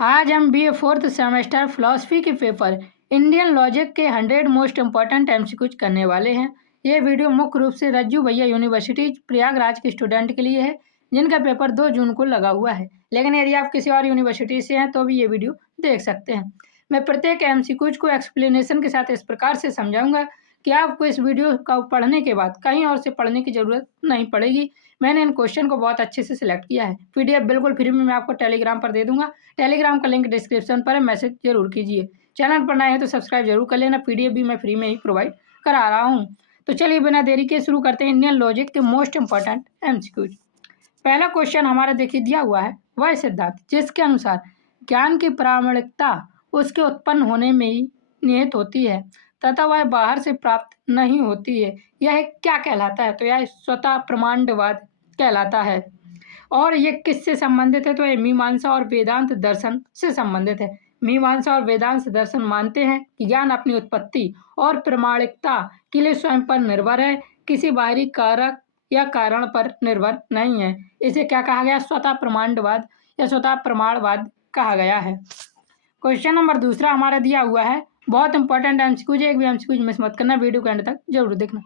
आज हम BA fourth semester philosophy के पेपर इंडियन लॉजिक के 100 मोस्ट इम्पॉर्टेंट MCQs करने वाले हैं। ये वीडियो मुख्य रूप से रज्जू भैया यूनिवर्सिटी प्रयागराज के स्टूडेंट के लिए है जिनका पेपर 2 जून को लगा हुआ है, लेकिन यदि आप किसी और यूनिवर्सिटी से हैं तो भी ये वीडियो देख सकते हैं। मैं प्रत्येक MCQs को एक्सप्लेनेशन के साथ इस प्रकार से समझाऊंगा कि आपको इस वीडियो का पढ़ने के बाद कहीं और से पढ़ने की ज़रूरत नहीं पड़ेगी। मैंने इन क्वेश्चन को बहुत अच्छे से सिलेक्ट किया है। PDF बिल्कुल फ्री में मैं आपको टेलीग्राम पर दे दूंगा। टेलीग्राम का लिंक डिस्क्रिप्शन पर है, मैसेज जरूर कीजिए। चैनल पर नए हैं तो सब्सक्राइब जरूर कर लेना। PDF भी मैं फ्री में ही प्रोवाइड करा रहा हूँ। तो चलिए बिना देरी के शुरू करते हैं इंडियन लॉजिक के मोस्ट इंपॉर्टेंट MCQs। पहला क्वेश्चन हमारा देखिए दिया हुआ है, वह सिद्धांत जिसके अनुसार ज्ञान की प्रामाणिकता उसके उत्पन्न होने में ही निहित होती है तथा वह बाहर से प्राप्त नहीं होती है, यह क्या कहलाता है? तो यह स्वतः प्रमाणवाद कहलाता है। और ये किससे संबंधित है? तो ये मीमांसा और वेदांत दर्शन से संबंधित है। मीमांसा और वेदांत दर्शन मानते हैं कि ज्ञान अपनी उत्पत्ति और प्रामाणिकता के लिए स्वयं पर निर्भर है, किसी बाहरी कारक या कारण पर निर्भर नहीं है। इसे क्या कहा गया? स्वतः प्रमाणवाद या स्वतः प्रमाणवाद कहा गया है। क्वेश्चन नंबर दूसरा हमारा दिया हुआ है, बहुत इंपॉर्टेंट MCQs, एक भी MCQs मिस मत करना, वीडियो के एंड तक जरूर देखना।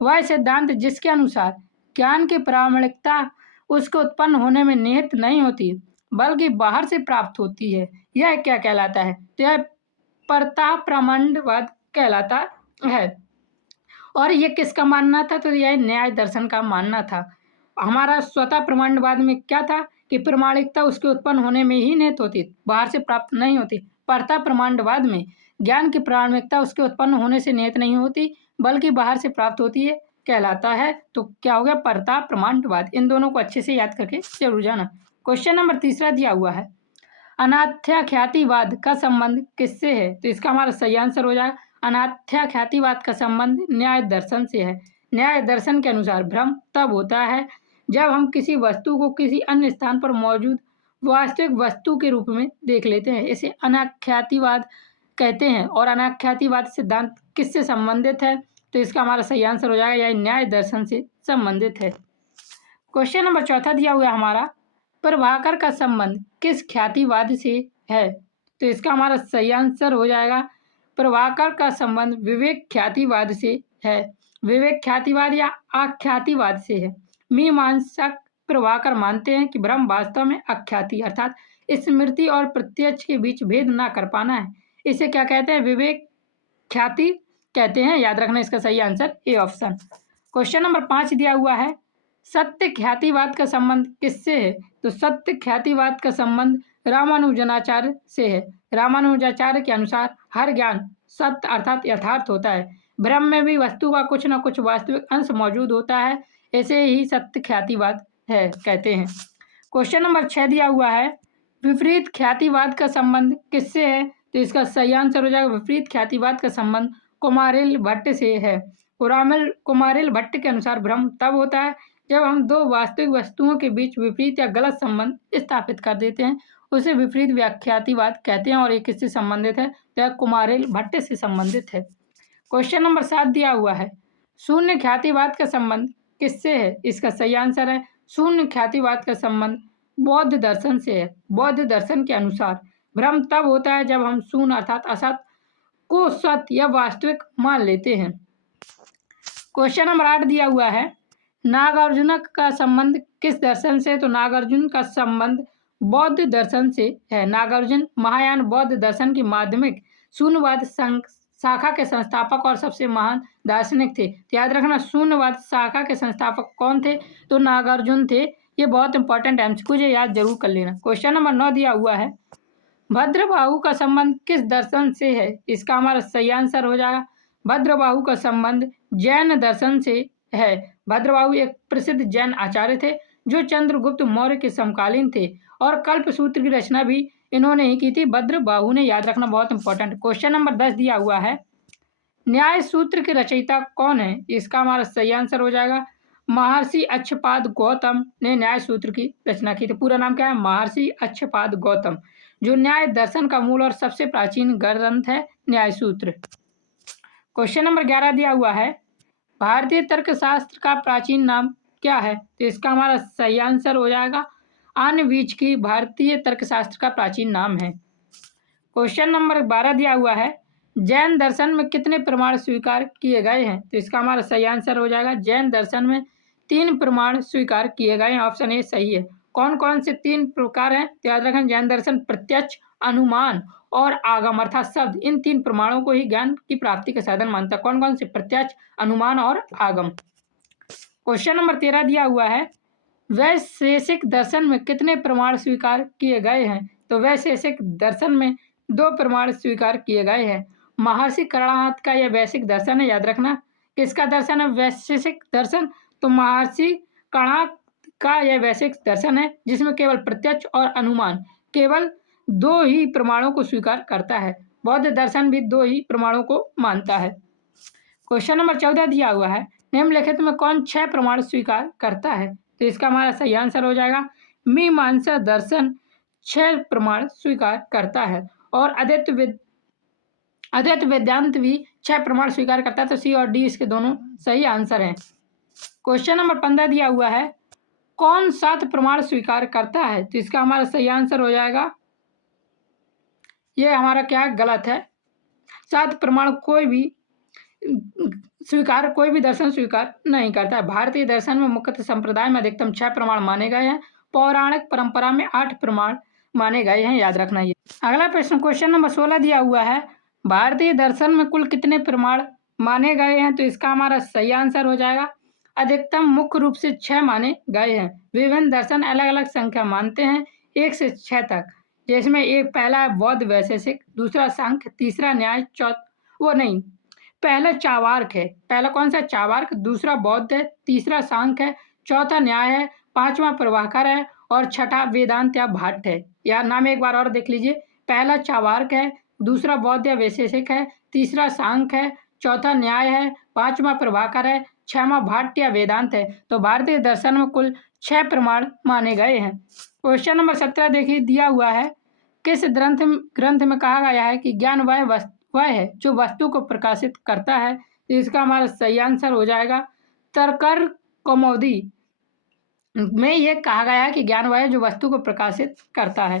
वह सिद्धांत जिसके अनुसार ज्ञान की प्रामाणिकता उसके उत्पन्न होने में निहित नहीं होती बल्कि बाहर से प्राप्त होती है, यह क्या कहलाता है? तो यह परता प्रमाणवाद कहलाता है। और ये किसका मानना था? तो यह न्याय दर्शन का मानना था। हमारा स्वतः प्रमाणवाद में क्या था कि प्रामाणिकता उसके उत्पन्न होने में ही निहित होती, बाहर से प्राप्त नहीं होती। परता प्रमाणवाद में ज्ञान की प्रामाणिकता उसके उत्पन्न होने से निहित नहीं होती बल्कि बाहर से प्राप्त होती है, कहलाता है। तो क्या हो गया? परता प्रमाणवाद। इन दोनों को अच्छे से याद करके जरूर जाना। क्वेश्चन नंबर तीसरा दिया हुआ है, अनाथ्याख्यातिवाद का संबंध किससे है? तो इसका हमारा सही आंसर हो जाएगा अनाथ्याख्यातिवाद का संबंध न्याय दर्शन से है। न्याय दर्शन के अनुसार भ्रम तब होता है जब हम किसी वस्तु को किसी अन्य स्थान पर मौजूद वास्तविक वस्तु के रूप में देख लेते हैं, इसे अनाख्यातिवाद कहते हैं। और अनाख्यातिवाद सिद्धांत किससे संबंधित है? तो इसका हमारा सही आंसर हो जाएगा यह न्याय दर्शन से संबंधित है। क्वेश्चन नंबर चौथा दिया हुआ है हमारा, प्रभाकर का संबंध किस ख्यातिवाद से है? तो इसका हमारा सही आंसर हो जाएगा प्रभाकर का संबंध विवेक ख्यातिवाद से है। विवेक ख्यातिवाद या आख्यातिवाद से है। मीमांसक प्रभाकर मानते हैं कि ब्रह्म वास्तव में अख्याति अर्थात स्मृति और प्रत्यक्ष के बीच भेद ना कर पाना है। इसे क्या कहते हैं? विवेक ख्याति कहते हैं। याद रखना इसका सही answer A option. Question number 5 दिया हुआ है, सत्य ख्यातिवाद का संबंध किससे है? तो सत्य ख्यातिवाद का संबंध रामानुजनाचार्य से है। रामानुजाचार्य के अनुसार हर ज्ञान सत्य अर्थात यथार्थ होता है। ब्रह्म में भी वस्तु का कुछ न कुछ वास्तविक अंश मौजूद होता है, ऐसे ही सत्य ख्यातिवाद है कहते हैं। क्वेश्चन नंबर 6 दिया हुआ है, विपरीत ख्यातिवाद का संबंध किससे है? तो इसका सही आंसर हो जाएगा विपरीत ख्यातिवाद का संबंध कुमारिल भट्ट से है। कुमारिल भट्ट के अनुसार भ्रम तब होता है जब हम दो वास्तविक वस्तुओं के बीच विपरीत या गलत संबंध स्थापित कर देते हैं, उसे विपरीत व्याख्यातिवाद कहते हैं। और ये किससे संबंधित है? तो कुमारिल भट्ट से संबंधित है। क्वेश्चन नंबर 7 दिया हुआ है, शून्य ख्यातिवाद का संबंध किससे है? इसका सही आंसर है शून्य ख्यातिवाद का संबंध बौद्ध दर्शन से है। बौद्ध दर्शन के अनुसार भ्रम तब होता है जब हम शून्य अर्थात असत को सत्य या वास्तविक मान लेते हैं। क्वेश्चन नंबर 8 दिया हुआ है, नागार्जुन का संबंध किस दर्शन से? तो नागार्जुन का संबंध बौद्ध दर्शन से है। नागार्जुन महायान बौद्ध दर्शन की माध्यमिक शून्यवाद शाखा के संस्थापक और सबसे महान दार्शनिक थे। तो याद रखना शून्यवाद शाखा के संस्थापक कौन थे? तो नागार्जुन थे। ये बहुत इंपॉर्टेंट MCQ है, याद जरूर कर लेना। क्वेश्चन नंबर 9 दिया हुआ है, भद्रबाहु का संबंध किस दर्शन से है? इसका हमारा सही आंसर हो जाएगा भद्रबाहु का संबंध जैन दर्शन से है। भद्रबाहु एक प्रसिद्ध जैन आचार्य थे जो चंद्रगुप्त मौर्य के समकालीन थे और कल्पसूत्र की रचना भी इन्होंने ही की थी, भद्रबाहु ने। याद रखना बहुत इंपॉर्टेंट। क्वेश्चन नंबर 10 दिया हुआ है, न्याय सूत्र के रचयिता कौन है? इसका हमारा सही आंसर हो जाएगा महर्षि अच्छपाद गौतम ने न्याय सूत्र की रचना की थी। पूरा नाम क्या है? महर्षि अच्छपाद गौतम, जो न्याय दर्शन का मूल और सबसे प्राचीन ग्रंथ है न्याय सूत्र। क्वेश्चन नंबर 11 दिया हुआ है, भारतीय तर्कशास्त्र का प्राचीन नाम क्या है? तो इसका हमारा सही आंसर हो जाएगा आनवीक्षिकी भारतीय तर्कशास्त्र का प्राचीन नाम है। क्वेश्चन नंबर 12 दिया हुआ है, जैन दर्शन में कितने प्रमाण स्वीकार किए गए हैं? तो इसका हमारा सही आंसर हो जाएगा जैन दर्शन में 3 प्रमाण स्वीकार किए गए हैं। ऑप्शन ए सही है। कौन कौन से 3 प्रकार हैं? तो याद रखें, जैन दर्शन प्रत्यक्ष, अनुमान और आगम अर्थात शब्द, इन 3 प्रमाणों को ही ज्ञान की प्राप्ति का साधन मानता है। कौन कौन से? प्रत्यक्ष, अनुमान और आगम। क्वेश्चन नंबर 13 दिया हुआ है, वैशेषिक दर्शन में कितने प्रमाण स्वीकार किए गए हैं? तो वैशेषिक दर्शन में 2 प्रमाण स्वीकार किए गए हैं। महर्षि कर्णाद का यह वैशेषिक दर्शन है। याद रखना, किसका दर्शन है? वैशेषिक दर्शन। तो महर्षि कर्णाद का यह वैशेषिक दर्शन है जिसमें केवल प्रत्यक्ष और अनुमान केवल 2 ही प्रमाणों को स्वीकार करता है। बौद्ध दर्शन भी 2 ही प्रमाणों को मानता है। क्वेश्चन नंबर 14 दिया हुआ है, निम्नलिखित में कौन 6 प्रमाण स्वीकार करता है? तो इसका हमारा सही आंसर हो जाएगा मीमांसा दर्शन 6 प्रमाण स्वीकार करता है और अद्वैत वेदांत भी 6 प्रमाण स्वीकार करता है। तो सी और डी इसके दोनों सही आंसर हैं। क्वेश्चन नंबर 15 दिया हुआ है, कौन 7 प्रमाण स्वीकार करता है? तो इसका हमारा सही आंसर हो जाएगा, ये हमारा क्या गलत है। 7 प्रमाण कोई भी दर्शन स्वीकार नहीं करता है। भारतीय दर्शन में मुख्यतः संप्रदाय में अधिकतम 6 प्रमाण माने गए हैं। पौराणिक परंपरा में 8 प्रमाण माने गए हैं। याद रखना ये। अगला प्रश्न क्वेश्चन नंबर 16 दिया हुआ है, भारतीय दर्शन में कुल कितने प्रमाण माने गए हैं? तो इसका हमारा सही आंसर हो जाएगा अधिकतम मुख्य रूप से 6 माने गए हैं। विभिन्न दर्शन अलग अलग संख्या मानते हैं 1 से 6 तक, जिसमें एक पहला है बौद्ध वैशेषिक, दूसरा सांख्य, तीसरा न्याय, पहला चावार्क है। पहला कौन सा? चावार्क। दूसरा बौद्ध है, तीसरा सांख्य है, चौथा न्याय है, पांचवा प्रभाकर है और छठा वेदांत या भाट है। यार नाम एक बार और देख लीजिए, पहला चावार्क है, दूसरा बौद्ध या वैशेषिक है, तीसरा सांख्य है, चौथा न्याय है, पांचवा प्रभाकर है, छठवां भाट या वेदांत है। तो भारतीय दर्शन में कुल 6 प्रमाण माने गए हैं। क्वेश्चन नंबर 17 देखिए दिया हुआ है, किस ग्रंथ में कहा गया है कि ज्ञान वह है जो वस्तु को प्रकाशित करता है? तो इसका हमारा सही आंसर हो जाएगा तर्कर कौमुदी में यह कहा गया है कि ज्ञान वह है जो वस्तु को प्रकाशित करता है।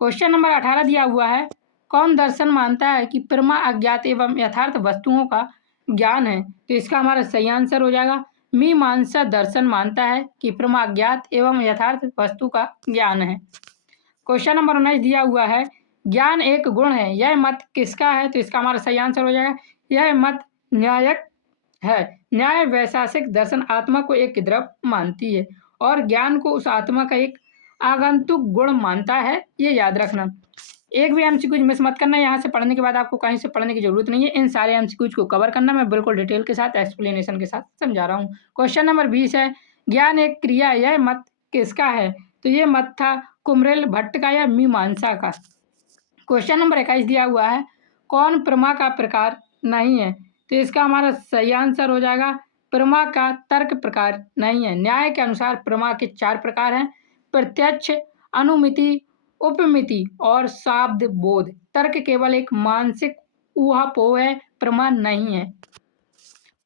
क्वेश्चन नंबर 18 दिया हुआ है, कौन दर्शन मानता है कि प्रमा अज्ञात एवं यथार्थ वस्तुओं का ज्ञान है? तो इसका हमारा सही आंसर हो जाएगा मीमांसा दर्शन मानता है कि प्रमा अज्ञात एवं यथार्थ वस्तु का ज्ञान है। क्वेश्चन नंबर 19 दिया हुआ है, ज्ञान एक गुण है, यह मत किसका है? तो इसका हमारा सही आंसर हो जाएगा यह मत न्यायिक है। न्याय वैशेषिक दर्शन आत्मा को एक द्रव मानती है और ज्ञान को उस आत्मा का एक आगंतुक गुण मानता है। ये याद रखना, एक भी एमसीक्यूज मिस मत करना। यहाँ से पढ़ने के बाद आपको कहीं से पढ़ने की जरूरत नहीं है, इन सारे एमसीक्यूज को कवर करना। मैं बिल्कुल डिटेल के साथ एक्सप्लेनेशन के साथ समझा रहा हूँ। क्वेश्चन नंबर 20 है, ज्ञान एक क्रिया, यह मत किसका है? तो ये मत था कुमरेल भट्ट का या मीमांसा का। क्वेश्चन नंबर 21 दिया हुआ है, कौन प्रमा का प्रकार नहीं है? तो इसका हमारा सही आंसर हो जाएगा प्रमा का तर्क प्रकार नहीं है। न्याय के अनुसार प्रमा के 4 प्रकार हैं, प्रत्यक्ष, अनुमिति, उपमिति और शाब्द बोध। तर्क केवल एक मानसिक ऊहापोह है, प्रमा नहीं है।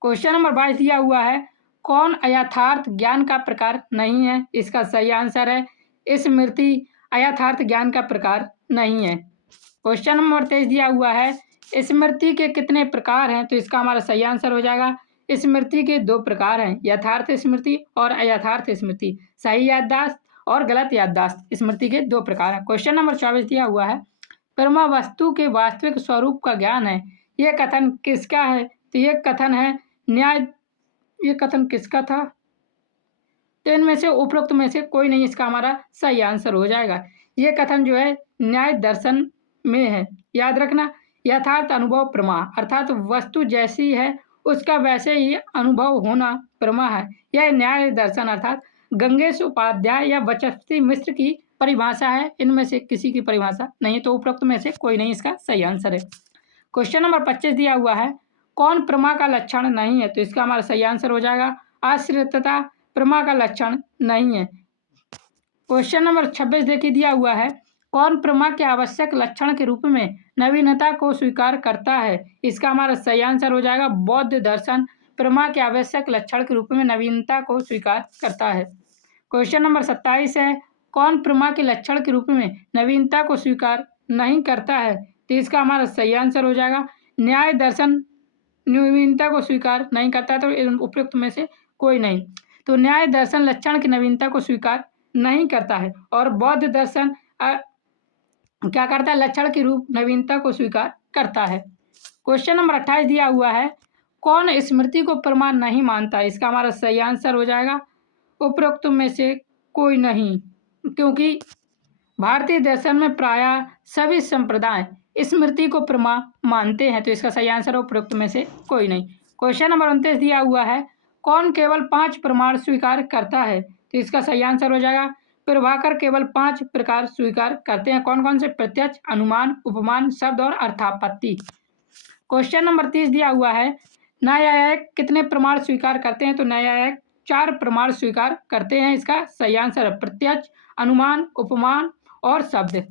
क्वेश्चन नंबर 22 दिया हुआ है, कौन अयथार्थ ज्ञान का प्रकार नहीं है? इसका सही आंसर है स्मृति अयथार्थ ज्ञान का प्रकार नहीं है। क्वेश्चन नंबर 23 दिया हुआ है, स्मृति के कितने प्रकार हैं? तो इसका हमारा सही आंसर हो जाएगा स्मृति के 2 प्रकार हैं, यथार्थ स्मृति और अयथार्थ स्मृति। सही याददाश्त और गलत याददाश्त स्मृति के 2 प्रकार हैं। क्वेश्चन नंबर 24 दिया हुआ है, प्रमा वस्तु के वास्तविक स्वरूप का ज्ञान है, यह कथन किसका है? तो यह कथन है न्याय। ये कथन किसका था? तो इनमें से उपरोक्त में से कोई नहीं इसका हमारा सही आंसर हो जाएगा। ये कथन जो है न्याय दर्शन में है। याद रखना, यथार्थ अनुभव प्रमा अर्थात वस्तु जैसी है उसका वैसे ही अनुभव होना प्रमा है। यह न्याय दर्शन अर्थात गंगेश उपाध्याय या बचस्पति मिश्र की परिभाषा है, इनमें से किसी की परिभाषा नहीं, तो उपरोक्त में से कोई नहीं इसका सही आंसर है। क्वेश्चन नंबर 25 दिया हुआ है, कौन प्रमा का लक्षण नहीं है? तो इसका हमारा सही आंसर हो जाएगा आश्रितता प्रमा का लक्षण नहीं है। क्वेश्चन नंबर 26 देखिए दिया हुआ है, कौन प्रमा के आवश्यक लक्षण के रूप में नवीनता को स्वीकार करता है? इसका हमारा सही आंसर हो जाएगा बौद्ध दर्शन प्रमा के आवश्यक लक्षण के रूप में नवीनता को स्वीकार करता है। क्वेश्चन नंबर 27 है, कौन प्रमा के लक्षण के रूप में नवीनता को स्वीकार नहीं करता है? तो इसका हमारा सही आंसर हो जाएगा न्याय दर्शन नवीनता को स्वीकार नहीं करता है, तो उपयुक्त में से कोई नहीं। तो न्याय दर्शन लक्षण की नवीनता को स्वीकार नहीं करता है और बौद्ध दर्शन क्या करता है? लक्षण के रूप नवीनता को स्वीकार करता है। क्वेश्चन नंबर 28 दिया हुआ है, कौन स्मृति को प्रमाण नहीं मानता? इसका हमारा सही आंसर हो जाएगा उपरोक्त में से कोई नहीं, क्योंकि भारतीय दर्शन में प्रायः सभी संप्रदाय स्मृति को प्रमाण मानते हैं, तो इसका सही आंसर उपरोक्त में से कोई नहीं। क्वेश्चन नंबर 29 दिया हुआ है, कौन केवल 5 प्रमाण स्वीकार करता है? तो इसका सही आंसर हो जाएगा प्रभाकर केवल 5 प्रकार स्वीकार करते हैं। कौन कौन से? प्रत्यक्ष, अनुमान, उपमान, शब्द और अर्थापत्ति। क्वेश्चन नंबर 30 दिया हुआ है, न्यायिक कितने प्रमाण स्वीकार करते हैं? तो न्यायिक 4 प्रमाण स्वीकार करते हैं। इसका सही आंसर है प्रत्यक्ष, अनुमान, उपमान और शब्द।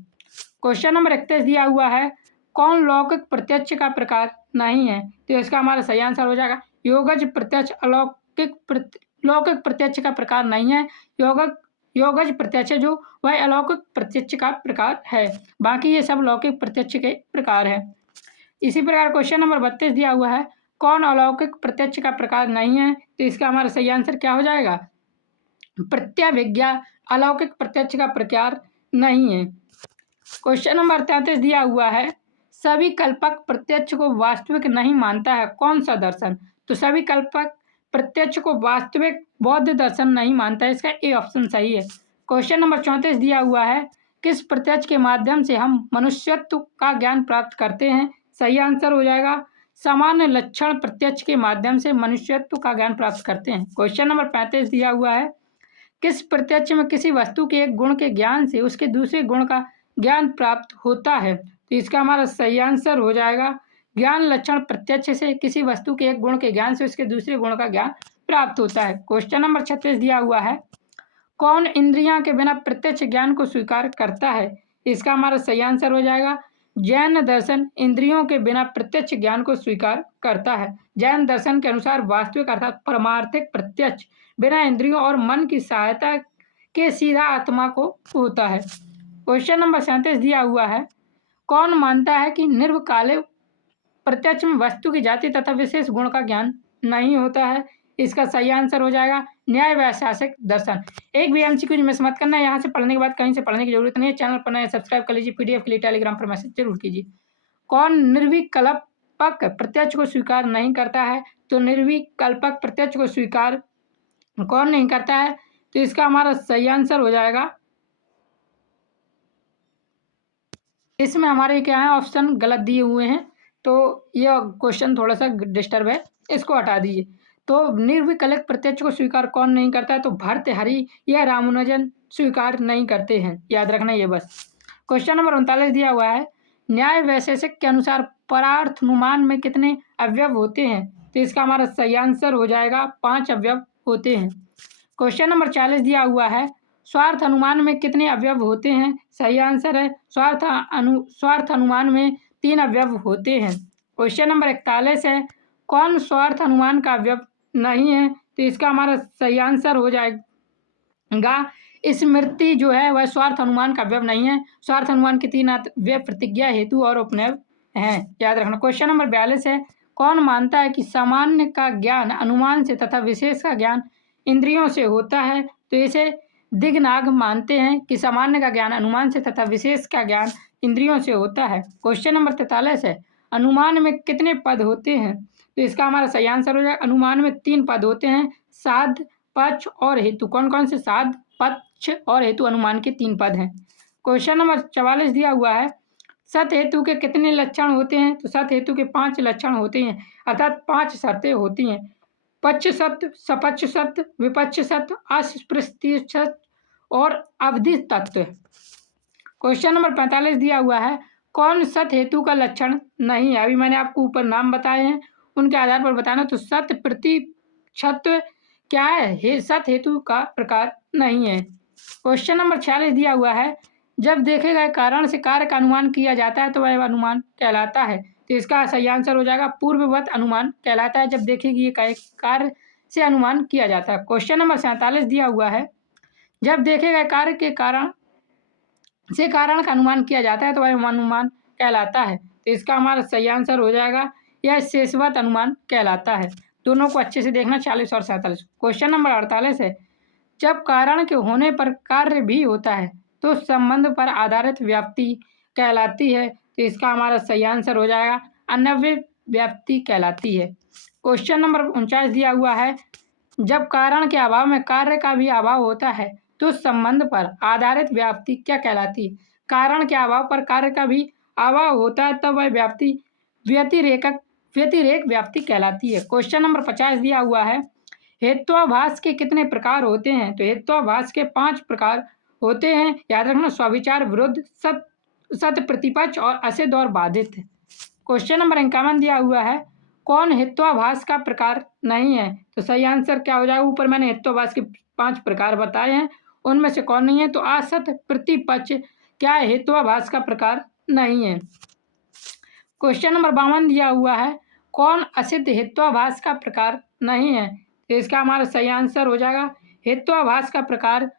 क्वेश्चन नंबर 31 दिया हुआ है, कौन लौकिक प्रत्यक्ष का प्रकार नहीं है? तो इसका हमारा सही आंसर हो जाएगा योगज प्रत्यक्ष लौकिक प्रत्यक्ष का प्रकार नहीं है। योगज प्रत्यक्ष जो वह अलौकिक प्रत्यक्ष का प्रकार है, बाकी ये सब लौकिक प्रत्यक्ष के प्रकार है। इसी प्रकार क्वेश्चन नंबर 32 दिया हुआ है, कौन अलौकिक प्रत्यक्ष का प्रकार नहीं है? तो इसका हमारा सही आंसर क्या हो जाएगा? प्रत्यभिज्ञा अलौकिक प्रत्यक्ष का प्रकार नहीं है। क्वेश्चन नंबर 33 दिया हुआ है, सभी कल्पक प्रत्यक्ष को वास्तविक नहीं मानता है, कौन सा दर्शन? तो सभी कल्पक प्रत्यक्ष को वास्तविक बौद्ध दर्शन नहीं मानता है, इसका ए ऑप्शन सही है। क्वेश्चन नंबर 34 दिया हुआ है, किस प्रत्यक्ष के माध्यम से हम मनुष्यत्व का ज्ञान प्राप्त करते हैं? सही आंसर हो जाएगा सामान्य लक्षण प्रत्यक्ष के माध्यम से मनुष्यत्व का ज्ञान प्राप्त करते हैं। क्वेश्चन नंबर 35 दिया हुआ है, किस प्रत्यक्ष में किसी वस्तु के एक गुण के ज्ञान से उसके दूसरे गुण का ज्ञान प्राप्त होता है? तो इसका हमारा सही आंसर हो जाएगा ज्ञान लक्षण प्रत्यक्ष से किसी वस्तु के एक गुण के ज्ञान से उसके दूसरे गुण का ज्ञान प्राप्त होता है। क्वेश्चन नंबर 36 दिया हुआ है, कौन इंद्रियां के बिना प्रत्यक्ष ज्ञान को स्वीकार करता है? इसका हमारा सही आंसर हो जाएगा जैन दर्शन इंद्रियों के बिना प्रत्यक्ष ज्ञान को स्वीकार करता है। जैन दर्शन के अनुसार वास्तविक अर्थात परमार्थिक प्रत्यक्ष बिना इंद्रियों और मन की सहायता के सीधा आत्मा को होता है। क्वेश्चन नंबर 37 दिया हुआ है, कौन मानता है कि निर्विकल्प प्रत्यक्ष में वस्तु की जाति तथा विशेष गुण का ज्ञान नहीं होता है? इसका सही आंसर हो जाएगा न्याय वैशेषिक दर्शन। एक भी एमसीक्यू मिस मत करना, यहाँ से पढ़ने के बाद कहीं से पढ़ने की जरूरत नहीं है। चैनल पर नए सब्सक्राइब कर लीजिए, पीडीएफ के लिए टेलीग्राम पर मैसेज जरूर कीजिए। कौन निर्विकल्पक प्रत्यक्ष को स्वीकार नहीं करता है? तो निर्विकल्पक प्रत्यक्ष को स्वीकार कौन नहीं करता है? तो इसका हमारा सही आंसर हो जाएगा, इसमें हमारे क्या है ऑप्शन गलत दिए हुए हैं, तो यह क्वेश्चन थोड़ा सा डिस्टर्ब है, इसको हटा दीजिए। तो निर्विकल्प प्रत्यक्ष को स्वीकार कौन नहीं करता है? तो भर्तृहरि या रामानुजन स्वीकार नहीं करते हैं, याद रखना ये बस। क्वेश्चन नंबर 39 दिया हुआ है, न्याय वैशेषिक के अनुसार परार्थनुमान में कितने अवयव होते हैं? तो इसका हमारा सही आंसर हो जाएगा 5 अवयव होते हैं। क्वेश्चन नंबर 40 दिया हुआ है, स्वार्थ अनुमान में कितने अवयव होते हैं? सही आंसर है स्वार्थ अनुमान में 3 अवयव होते हैं। क्वेश्चन नंबर 41 है, कौन स्वार्थ अनुमान का अवयव नहीं है? तो इसका हमारा सही आंसर हो जाएगा स्मृति जो है वह स्वार्थ अनुमान का अवयव नहीं है। स्वार्थ अनुमान के 3 अवयव प्रतिज्ञा, हेतु और उपनय हैं, याद रखना। क्वेश्चन नंबर 42 है, कौन मानता है कि सामान्य का ज्ञान अनुमान से तथा विशेष का ज्ञान इंद्रियों से होता है? तो इसे दिग्नाग मानते हैं कि सामान्य का ज्ञान अनुमान से तथा विशेष का ज्ञान इंद्रियों से होता है। क्वेश्चन नंबर 43 है, अनुमान में कितने पद होते हैं? तो इसका हमारा सही आंसर हो जाएगा अनुमान में 3 पद होते हैं, साध, पक्ष और हेतु। कौन कौन से? साध, पक्ष और हेतु अनुमान के 3 पद हैं। क्वेश्चन नंबर 44 दिया हुआ है, सत हेतु के कितने लक्षण होते हैं? तो सत हेतु के 5 लक्षण होते हैं, अर्थात 5 शर्तें होती हैं, पक्ष सत्य, सपक्ष सत्य, विपक्ष सत्य, अस्पृश्य सत्य और अवधि तत्व। क्वेश्चन नंबर 45 दिया हुआ है, कौन सत हेतु का लक्षण नहीं है? अभी मैंने आपको ऊपर नाम बताए हैं, उनके आधार पर बताना। तो सत प्रतिशत्व क्या है? सत हेतु का प्रकार नहीं है। क्वेश्चन नंबर 46 दिया हुआ है, जब देखे गए कारण से कार्य का अनुमान किया जाता है तो वह अनुमान कहलाता है। तो इसका सही आंसर हो जाएगा पूर्ववत अनुमान कहलाता है, जब देखे गए कार्य से अनुमान किया जाता है। क्वेश्चन नंबर 47 दिया हुआ है, जब देखे गए कार्य के कारण से कारण का अनुमान किया जाता है तो वह अनुमान कहलाता है। तो इसका हमारा सही आंसर हो जाएगा यह शेषवत अनुमान कहलाता है। दोनों को अच्छे से देखना 40 और 47। क्वेश्चन नंबर 48 है, जब कारण के होने पर कार्य भी होता है तो संबंध पर आधारित व्याप्ति कहलाती है। तो इसका हमारा सही आंसर हो जाएगा अन्वय व्याप्ति कहलाती है। क्वेश्चन नंबर 49 दिया हुआ है, जब कारण के अभाव में कार्य का भी अभाव होता है तो संबंध पर आधारित व्याप्ति क्या कहलाती है। कारण के अभाव पर कार्य का भी अभाव होता है तब वह व्याप्ति व्यतिरेक व्याप्ति कहलाती है। क्वेश्चन नंबर 50 दिया हुआ है, हेत्वाभास के कितने प्रकार होते हैं। तो हेत्वाभास के 5 प्रकार होते हैं, याद रखना, स्वविचार, विरुद्ध, सत्य प्रतिपक्ष और असिद्ध और बाधित। क्वेश्चन नंबर 51 दिया हुआ है, कौन हेत्वाभास का प्रकार नहीं है। तो सही आंसर क्या हो जाएगा, ऊपर मैंने हेत्वाभास के 5 प्रकार बताए हैं, उनमें से कौन नहीं है। तो असत प्रतिपक्ष क्या है, हेत्वाभास का प्रकार नहीं है। क्वेश्चन नंबर 52 दिया हुआ है, कौन असिद्ध हेत्वाभास का प्रकार नहीं है। तो इसका हमारा सही आंसर हो जाएगा हेत्वाभास का प्रकार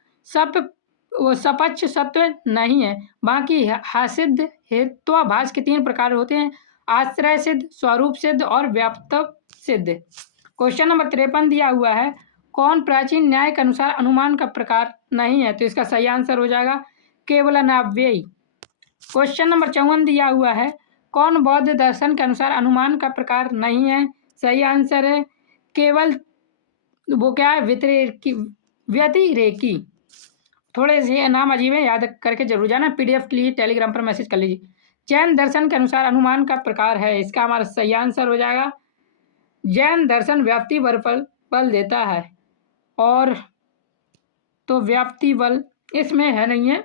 सपक्ष सत्व नहीं है। बाकी हासिद्ध हेत्वाभास के 3 प्रकार होते हैं, आश्रय सिद्ध, स्वरूप सिद्ध और व्याप्तक सिद्ध। क्वेश्चन नंबर 53 दिया हुआ है, कौन प्राचीन न्याय के अनुसार अनुमान का प्रकार नहीं है। तो इसका सही आंसर हो जाएगा केवल अनाव्ययी। क्वेश्चन नंबर 54 दिया हुआ है, कौन बौद्ध दर्शन के अनुसार अनुमान का प्रकार नहीं है। सही आंसर है केवल वो क्या है, व्यतिरेकी। थोड़े से नाम अजीब है, याद करके जरूर जाना। पीडीएफ के लिए टेलीग्राम पर मैसेज कर लीजिए। जैन दर्शन के अनुसार अनुमान का प्रकार है, इसका हमारा सही आंसर हो जाएगा जैन दर्शन व्याप्ति बल पर बल देता है। और तो व्याप्ति बल इसमें है नहीं है,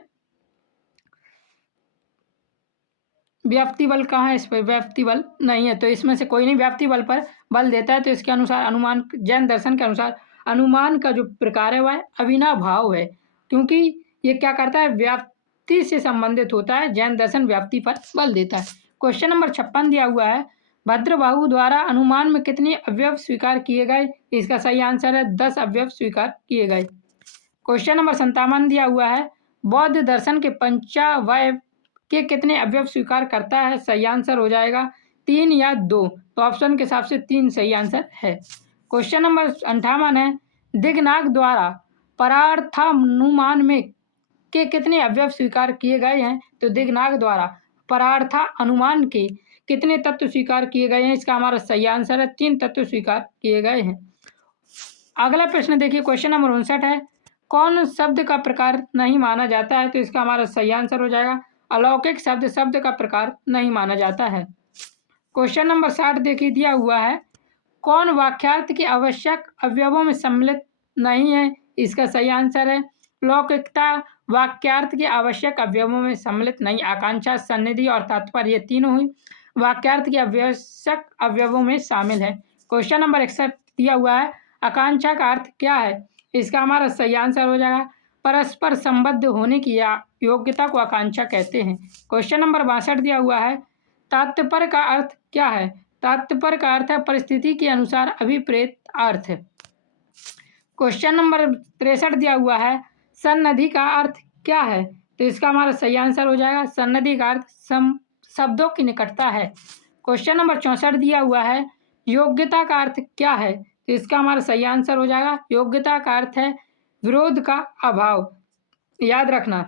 व्याप्ति बल कहाँ है, इस पर व्याप्ति बल नहीं है, तो इसमें से कोई नहीं व्याप्ति बल पर बल देता है। तो इसके अनुसार अनुमान, जैन दर्शन के अनुसार अनुमान का जो प्रकार है वह अविनाभाव है, क्योंकि ये क्या करता है, व्याप्ति से संबंधित होता है। जैन दर्शन व्याप्ति पर बल देता है। क्वेश्चन नंबर 56 दिया हुआ है, भद्रबाहु द्वारा अनुमान में कितने अवयव स्वीकार किए गए। इसका सही आंसर है 10 अवयव स्वीकार किए गए। क्वेश्चन नंबर 57 दिया हुआ है, बौद्ध दर्शन के पंचावय के कितने अवयव स्वीकार करता है। सही आंसर हो जाएगा 3 या 2। तो ऑप्शन के हिसाब से 3 सही आंसर है। क्वेश्चन नंबर 58 है, दिग्नाग द्वारा परार्थानुमान में के कितने अवयव स्वीकार किए गए हैं। तो दिग्नाग द्वारा परार्था अनुमान के कितने तत्व स्वीकार किए गए हैं। इसका हमारा सही आंसर है 3 तत्व स्वीकार किए गए हैं। अगला प्रश्न देखिए, क्वेश्चन नंबर 59 है, कौन शब्द का प्रकार नहीं माना जाता है। तो इसका हमारा सही आंसर हो जाएगा अलौकिक शब्द शब्द का प्रकार नहीं माना जाता है। क्वेश्चन नंबर 60 देखिए दिया हुआ है, कौन वाक्यार्थ के आवश्यक अवयवों में सम्मिलित नहीं है। इसका सही आंसर है लौकिकता वाक्यार्थ के आवश्यक अवयवों में सम्मिलित नहीं। आकांक्षा, सन्निधि और तात्पर्य, ये तीनों ही वाक्यार्थ के आवश्यक अवयवों में शामिल है। क्वेश्चन नंबर 61 दिया हुआ है, आकांक्षा का अर्थ क्या है। इसका हमारा सही आंसर हो जाएगा परस्पर संबद्ध होने की योग्यता को आकांक्षा कहते हैं। क्वेश्चन नंबर 62 दिया हुआ है, तात्पर्य का अर्थ क्या है। तात्पर्य का अर्थ है परिस्थिति के अनुसार अभिप्रेत अर्थ। क्वेश्चन नंबर 63 दिया हुआ है, सन्निधि का अर्थ क्या है। तो इसका हमारा सही आंसर हो जाएगा सन्निधि का अर्थ शब्दों की निकटता है। क्वेश्चन नंबर 64 दिया हुआ है, योग्यता का अर्थ क्या है। तो इसका हमारा सही आंसर हो जाएगा योग्यता का अर्थ है विरोध का अभाव, याद रखना।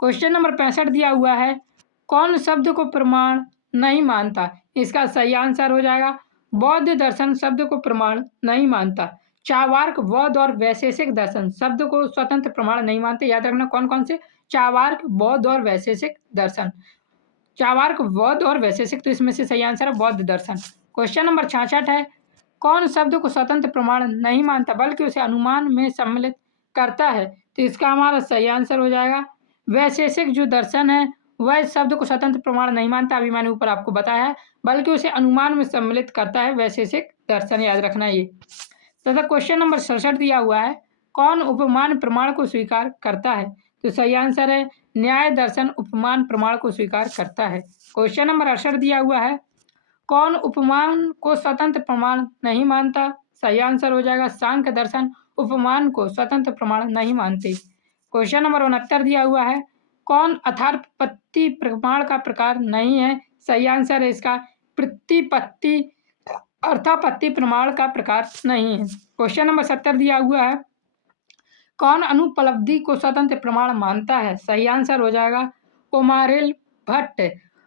क्वेश्चन नंबर 65 दिया हुआ है, कौन शब्द को प्रमाण नहीं मानता। इसका सही आंसर हो जाएगा बौद्ध दर्शन शब्द को प्रमाण नहीं मानता। चार्वाक, बौद्ध और वैशेषिक दर्शन शब्द को स्वतंत्र प्रमाण नहीं मानते। याद रखना कौन कौन से, चार्वाक, बौद्ध और वैशेषिक दर्शन। चार्वाक, बौद्ध और वैशेषिक, तो इसमें से सही आंसर है बौद्ध दर्शन। क्वेश्चन नंबर 66 है, कौन शब्द को स्वतंत्र प्रमाण नहीं मानता बल्कि उसे अनुमान में सम्मिलित करता है। तो इसका हमारा सही आंसर हो जाएगा वैशेषिक जो दर्शन है वह शब्द को स्वतंत्र प्रमाण नहीं मानता, अभी मैंने ऊपर आपको बताया है, बल्कि उसे अनुमान में सम्मिलित करता है वैशेषिक दर्शन, याद रखना ये। तथा क्वेश्चन नंबर 67 दिया हुआ है, कौन उपमान प्रमाण को स्वीकार करता है। तो सही आंसर है न्याय दर्शन उपमान प्रमाण को स्वीकार करता है। क्वेश्चन नंबर 68 दिया हुआ है, कौन उपमान को स्वतंत्र प्रमाण नहीं मानता। सही आंसर हो जाएगा सांख्य दर्शन उपमान को स्वतंत्र प्रमाण नहीं मानते। क्वेश्चन नंबर 69 दिया हुआ है, कौन अर्थापत्ति प्रमाण का प्रकार नहीं है? सही आंसर है इसका प्रतिपत्ति अर्थापत्ति प्रमाण का प्रकार नहीं है। क्वेश्चन नंबर 70 दिया हुआ है, कौन अनुपलब्धि को स्वतंत्र प्रमाण मानता है? सही आंसर हो जाएगा कुमारिल भट्ट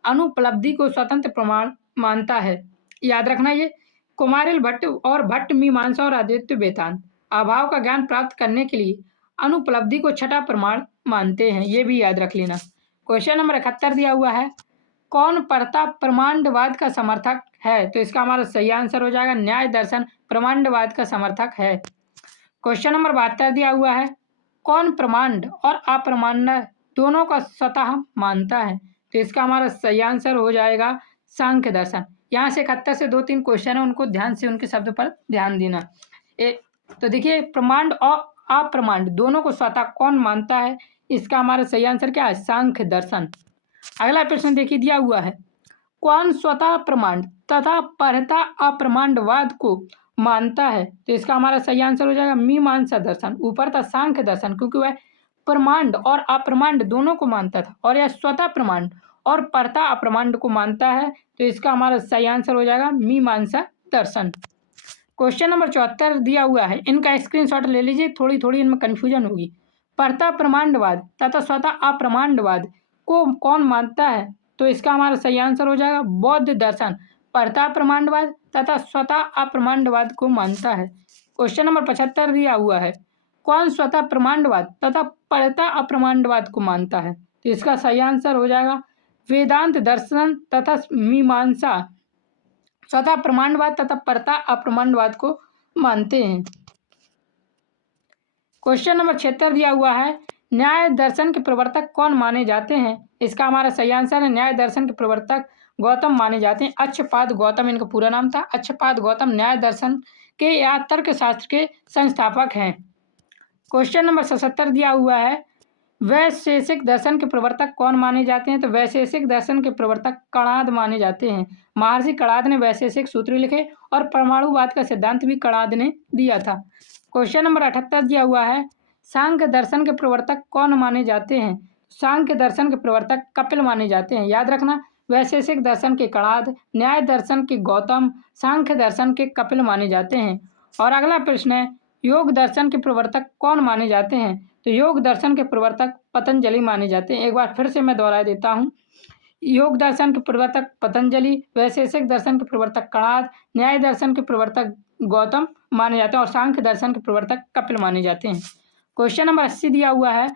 अनुपलब्धि को स्वतंत्र प्रमाण मानता है। याद रखना ये कुमारिल भट्ट और भट्ट मीमांसा और आदित्य वेदांत अभाव का ज्ञान प्राप्त करने के लिए अनुपलब्धि को छठा प्रमाण मानते हैं, ये भी याद रख लेना। क्वेश्चन नंबर 71 दिया हुआ है, कौन परता प्रमाणवाद का समर्थक है? तो इसका हमारा सही आंसर हो जाएगा न्याय दर्शन प्रमाणवाद का समर्थक है। क्वेश्चन नंबर 72 दिया हुआ है, कौन प्रमाण और अप्रमाण दोनों का स्वतः मानता है? तो इसका हमारा सही आंसर हो जाएगा सांख्य दर्शन। यहाँ से 71 से 2-3 क्वेश्चन है, उनको ध्यान से उनके शब्द पर ध्यान देना। तो देखिए प्रमाण और अप्रमाण दोनों को स्वतः कौन मानता है? इसका हमारा सही आंसर क्या है? सांख्य दर्शन। अगला प्रश्न देखिए दिया हुआ है, कौन स्वतः प्रमाण तथा परता अप्रमाणवाद को मानता है? तो इसका हमारा सही आंसर हो जाएगा मीमांसा दर्शन। ऊपर था सांख्य दर्शन क्योंकि वह प्रमाण और अप्रमाण दोनों को मानता था, और यह स्वतः प्रमाण और परता अप्रमाण को मानता है। तो इसका हमारा सही आंसर हो जाएगा मीमांसा दर्शन। क्वेश्चन नंबर 74 दिया हुआ है, इनका स्क्रीनशॉट ले लीजिए, थोड़ी थोड़ी इनमें कन्फ्यूजन होगी। परता प्रमाणवाद तथा स्वतः अप्रमाणवाद को कौन मानता है? तो इसका हमारा सही आंसर हो जाएगा बौद्ध दर्शन परता प्रमाणवाद तथा स्वतः अप्रमाणवाद को मानता है। क्वेश्चन नंबर 75 दिया हुआ है, कौन स्वतः प्रमाणवाद तथा परता अप्रमाणवाद को मानता है? तो इसका सही आंसर हो जाएगा वेदांत दर्शन तथा मीमांसा स्वतः प्रमाणवाद तथा परता अप्रमाणवाद को मानते हैं। क्वेश्चन नंबर 76 दिया हुआ है, न्याय दर्शन के प्रवर्तक कौन माने जाते हैं? इसका हमारा सही आंसर है न्याय दर्शन के प्रवर्तक गौतम माने जाते हैं। अच्छपाद गौतम इनका पूरा नाम था। अच्छपाद गौतम न्याय दर्शन के या तर्कशास्त्र के संस्थापक हैं। क्वेश्चन नंबर 77 दिया हुआ है, वैशेषिक दर्शन के प्रवर्तक कौन माने जाते हैं? तो वैशेषिक दर्शन के प्रवर्तक कणाद माने जाते हैं। महर्षि कणाद ने वैशेषिक सूत्र लिखे और परमाणुवाद का सिद्धांत भी कणाद ने दिया था। क्वेश्चन नंबर 78 दिया हुआ है, सांख्य दर्शन के प्रवर्तक कौन माने जाते हैं? सांख्य दर्शन के प्रवर्तक कपिल माने जाते हैं। याद रखना वैशेषिक दर्शन के कणाद, न्याय दर्शन के गौतम, सांख्य दर्शन के कपिल माने जाते हैं। और अगला प्रश्न है, योग दर्शन के प्रवर्तक कौन माने जाते हैं? तो योग दर्शन के प्रवर्तक पतंजलि माने जाते हैं। एक बार फिर से मैं दोहरा देता हूँ, योग दर्शन के प्रवर्तक पतंजलि, वैशेषिक दर्शन के प्रवर्तक कणाद, न्याय दर्शन के प्रवर्तक गौतम माने जाते हैं और सांख्य दर्शन के प्रवर्तक कपिल माने जाते हैं। क्वेश्चन नंबर 80 दिया हुआ है,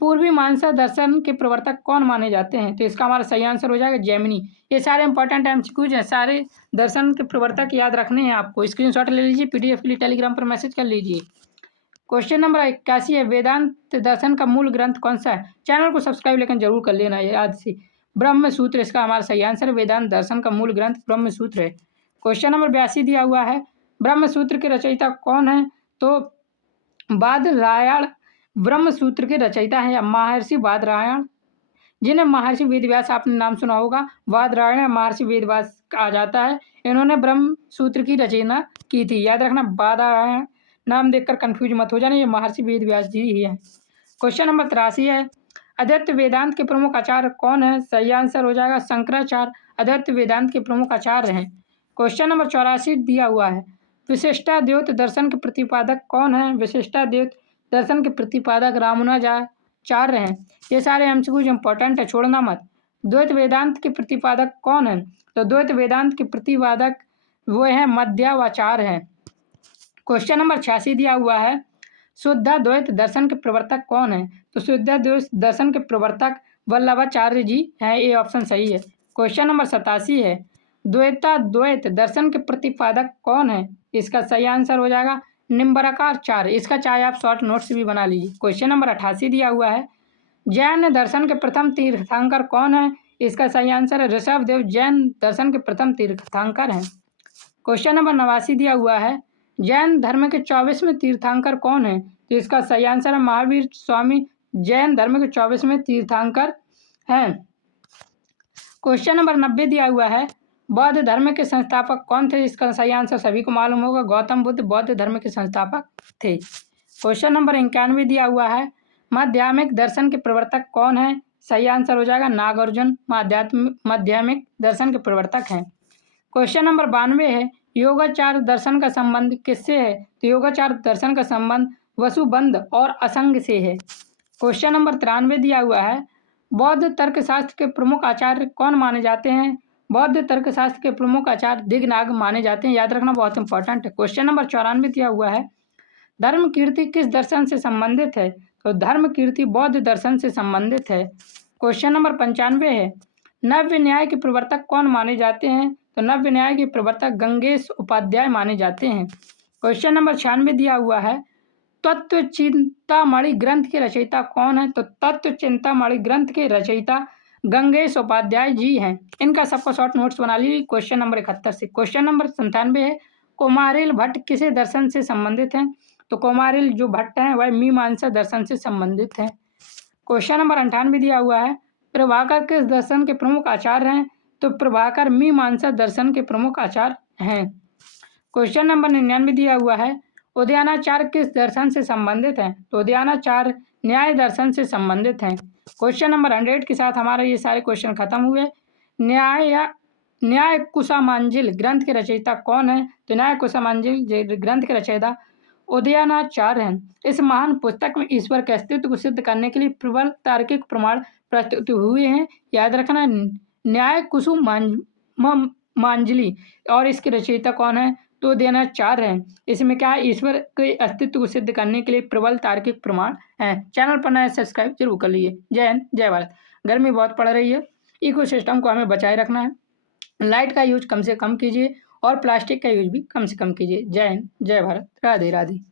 पूर्वी मीमांसा दर्शन के प्रवर्तक कौन माने जाते हैं? तो इसका हमारा सही आंसर हो जाएगा जैमिनी। ये सारे इंपॉर्टेंट एमसीक्यूज हैं, सारे दर्शन के प्रवर्तक याद रखने हैं आपको। स्क्रीनशॉट ले लीजिए, पीडीएफ के लिए टेलीग्राम पर मैसेज कर लीजिए। क्वेश्चन नंबर 81 है, वेदांत दर्शन का मूल ग्रंथ कौन सा है? चैनल को सब्सक्राइब लेकिन जरूर कर लेना याद से। ब्रह्म सूत्र इसका हमारा सही आंसर है, वेदांत दर्शन का मूल ग्रंथ ब्रह्म सूत्र है। क्वेश्चन नंबर 82 दिया हुआ है, ब्रह्म सूत्र के रचयिता कौन है? तो बादरायण ब्रह्म सूत्र के रचयिता है महर्षि बादरायण, जिन्हें महर्षि वेदव्यास आपने नाम सुना होगा। बादरायण महर्षि वेदव्यास कहा जाता है। इन्होंने ब्रह्म सूत्र की रचना की थी। याद रखना बादरायण नाम देखकर कंफ्यूज मत हो जाना, ये महर्षि वेदव्यास जी ही है। क्वेश्चन नंबर 83 है, अद्वैत वेदांत के प्रमुख आचार्य कौन है? सही आंसर हो जाएगा शंकराचार्य अद्वैत वेदांत के प्रमुख आचार्य हैं। क्वेश्चन नंबर 84 दिया हुआ है, विशिष्टाद्वैत दर्शन के प्रतिपादक कौन है? विशिष्टाद्वैत दर्शन के प्रतिपादक रामानुजाचार्य हैं। ये सारे एमसीक्यूज इंपॉर्टेंट है, छोड़ना मत। द्वैत वेदांत के प्रतिपादक कौन है? तो द्वैत वेदांत के प्रतिपादक वो है मध्वाचार्य हैं। क्वेश्चन नंबर 86 दिया हुआ है, शुद्धाद्वैत दर्शन के प्रवर्तक कौन है? तो शुद्धाद्वैत दर्शन के प्रवर्तक वल्लभाचार्य जी हैं, ये ऑप्शन सही है। क्वेश्चन नंबर 87 है, द्वैताद्वैत दर्शन के प्रतिपादक कौन है? इसका सही आंसर हो जाएगा निम्बरकाचार्य। इसका चाहे आप शॉर्ट नोट्स भी बना लीजिए। क्वेश्चन नंबर 88 दिया हुआ है, जैन दर्शन के प्रथम तीर्थंकर कौन है? इसका सही आंसर है ऋषभदेव जैन दर्शन के प्रथम तीर्थंकर हैं। क्वेश्चन नंबर 89 दिया हुआ है, जैन धर्म के 24वें तीर्थंकर कौन है? तो इसका सही आंसर है महावीर स्वामी जैन धर्म के 24वें तीर्थंकर हैं। क्वेश्चन नंबर 90 दिया हुआ है, बौद्ध धर्म के संस्थापक कौन थे? इसका सही आंसर सभी को मालूम होगा, गौतम बुद्ध बौद्ध धर्म के संस्थापक थे। क्वेश्चन नंबर 91 दिया हुआ है, माध्यमिक दर्शन के प्रवर्तक कौन है? सही आंसर हो जाएगा नागार्जुन माध्यमिक दर्शन के प्रवर्तक हैं। क्वेश्चन नंबर 92 है, योगाचार दर्शन का संबंध किससे है? तो योगाचार दर्शन का संबंध वसुबंध और असंग से है। क्वेश्चन नंबर 93 दिया हुआ है, बौद्ध तर्कशास्त्र के प्रमुख आचार्य कौन माने जाते हैं? बौद्ध तर्कशास्त्र के प्रमुख आचार्य दिगनाग माने जाते हैं, याद रखना बहुत इंपॉर्टेंट है। क्वेश्चन नंबर 94 दिया हुआ है, धर्म कीर्ति किस दर्शन से संबंधित है? तो धर्म कीर्ति बौद्ध दर्शन से संबंधित है। क्वेश्चन नंबर 95 है, नव्य न्याय के प्रवर्तक कौन माने जाते हैं? तो नव्य न्याय के प्रवर्तक गंगेश उपाध्याय माने जाते हैं। क्वेश्चन नंबर 96 दिया हुआ है, तत्व चिंतामणि ग्रंथ के रचयिता कौन है? तो तत्व चिंतामणि ग्रंथ के रचयिता गंगेश उपाध्याय जी हैं। इनका सबको शॉर्ट नोट्स बना लीजिए क्वेश्चन नंबर 71 से। क्वेश्चन नंबर 97 है, कुमारिल भट्ट किसे दर्शन से संबंधित हैं? तो कुमारिल जो भट्ट हैं वह मीमांसा दर्शन से संबंधित हैं। क्वेश्चन नंबर 98 दिया हुआ है, प्रभाकर किस दर्शन के प्रमुख आचार्य हैं? तो प्रभाकर मीमांसा दर्शन के प्रमुख आचार्य हैं। क्वेश्चन नंबर 99 दिया हुआ है, उदयनाचार्य किस दर्शन से संबंधित हैं? तो उदयनाचार्य न्याय दर्शन से संबंधित हैं। क्वेश्चन नंबर 100 के साथ हमारे ये सारे क्वेश्चन खत्म हुए। न्याय कुसुमांजलि ग्रंथ के रचयिता कौन है? तो न्याय कुसुमांजलि ग्रंथ के रचयिता उदयनाचार्य हैं। इस महान पुस्तक में ईश्वर के अस्तित्व को सिद्ध करने के लिए प्रबल तार्किक प्रमाण प्रस्तुत हुए हैं, याद रखना। न्याय कुसुमांजलि और इसके रचयिता कौन है? तो उदयनाचार्य हैं। इसमें क्या है, ईश्वर के अस्तित्व को सिद्ध करने के लिए प्रबल तार्किक प्रमाण है। चैनल पर नया सब्सक्राइब जरूर कर लीजिए। जय हिंद जय भारत। गर्मी बहुत पड़ रही है, इकोसिस्टम को हमें बचाए रखना है। लाइट का यूज कम से कम कीजिए और प्लास्टिक का यूज भी कम से कम कीजिए। जय हिंद जय भारत। राधे राधे।